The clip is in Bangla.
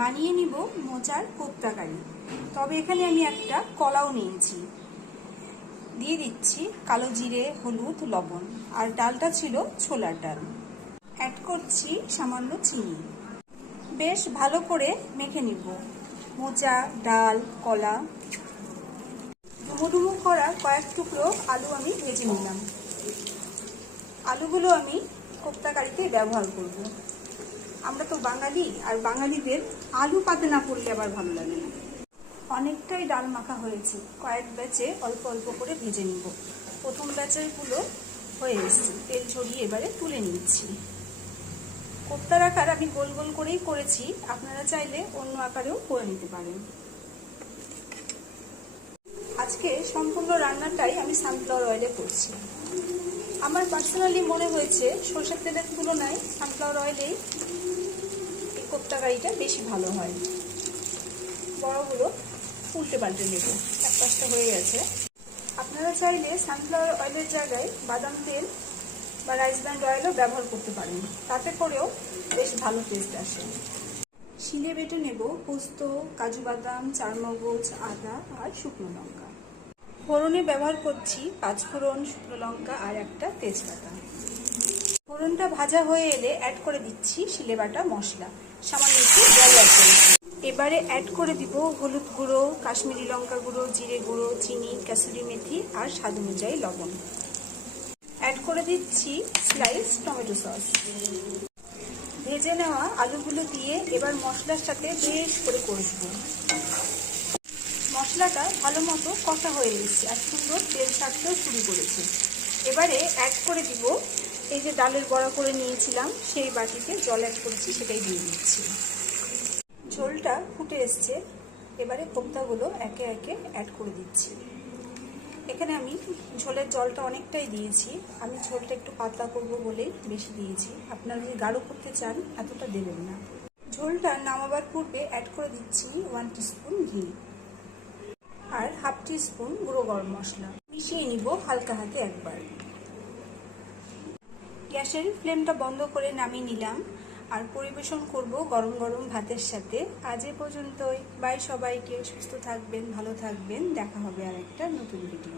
বানিয়ে নিব মোচার কোপ্তা কারি। তবে এখানে আমি একটা কলাও নিয়েছি। দিয়ে দিচ্ছি কালো জিরে, হলুদ, লবণ। আর ডালটা ছিল ছোলার ডাল। অ্যাড করছি সামান্য চিনি। বেশ ভালো করে মেখে নিব মোচা, ডাল, কলা। ডুমো ডুমো করা কয়েক টুকরো আলু আমি ভেজে নিলাম। আলুগুলো আমি কোপ্তা কারিতে ব্যবহার করব। আমরা তো বাঙালি, আর বাঙালিদের আলু পাতে না পড়লে আবার ভালো লাগে না। অনেকটাই ডাল মাখা হয়েছে, কয়েক ব্যাচে অল্প অল্প করে ভেজে নিব। প্রথম ব্যাচের গুলো হয়ে এসছে, তেল ছড়িয়ে এবারে তুলে নিচ্ছি। কোপ্তার আকার আমি গোল গোল করেই করেছি, আপনারা চাইলে অন্য আকারেও করে নিতে পারেন। আজকে সম্পূর্ণ রান্নাটাই আমি সানফ্লাওয়ার অয়েলে করছি। আমার পার্সোনালি মনে হয়েছে সরষের তেলের তুলনায় সানফ্লাওয়ার অয়েলেই এই কোপ্তা কারিটা বেশি ভালো হয়। বড়গুলো উল্টে পাল্টে নেব, এক পাশটা হয়ে গেছে। আপনারা চাইলে সানফ্লাওয়ার অয়েলের জায়গায় বাদাম তেল বা রাইস ব্র্যান্ড অয়েলও ব্যবহার করতে পারেন, তাতে করেও বেশ ভালো টেস্ট আসে। শিলে বেটে নেব পোস্ত, কাজু বাদাম, চারমগজ, আদা আর শুকনো লঙ্কা। ফোড়নে ব্যবহার করছি 5 ফোড়ন, শুকনো লঙ্কা আর একটা তেজপাতা। ফোড়নটা ভাজা হয়ে এলে অ্যাড করে দিচ্ছি শিলে বাটা মশলা। সামান্য একটু জল অ্যাড করেছি। এবারে অ্যাড করে দিব হলুদ গুঁড়ো, কাশ্মীরি লঙ্কা গুঁড়ো, জিরে গুঁড়ো, চিনি, কাসুরি মেথি আর স্বাদ অনুযায়ী লবণ। অ্যাড করে দিচ্ছি স্লাইস টমেটো সস। ভেজে নেওয়া আলুগুলো দিয়ে এবার মশলার সাথে বেশ করে কষবো। মশলাটা ভালো মতো কষা হয়ে এসেছে আর সুন্দর তেল ছাড়তেও শুরু করেছে। এবারে অ্যাড করে দিব এই যে ডালের বড়া করে নিয়েছিলাম, সেই বাটিতে জল অ্যাড করেছি, সেটাই দিয়ে দিচ্ছি। ঝোলটা ফুটে এসছে, এবারে কোপ্তাগুলো একে একে অ্যাড করে দিচ্ছি। এখানে আমি ঝোলের জলটা অনেকটাই দিয়েছি, আমি ঝোলটা একটু পাতলা করব বলেই বেশি দিয়েছি। আপনারা যদি গাঢ় করতে চান এতটা দেবেন না। ঝোলটা নামাবার পূর্বে অ্যাড করে দিচ্ছি 1 টিস্পুন ঘি আর 1/2 টিস্পুন গুঁড়ো গরম মশলা। মিশিয়ে নিব হালকা হাতে একবার। গ্যাসের ফ্লেমটা বন্ধ করে নামিয়ে নিলাম আর পরিবেশন করব গরম গরম ভাতের সাথে। আজ এ পর্যন্তই। বাই সবাইকে। সুস্থ থাকবেন, ভালো থাকবেন। দেখা হবে আর একটা নতুন ভিডিও।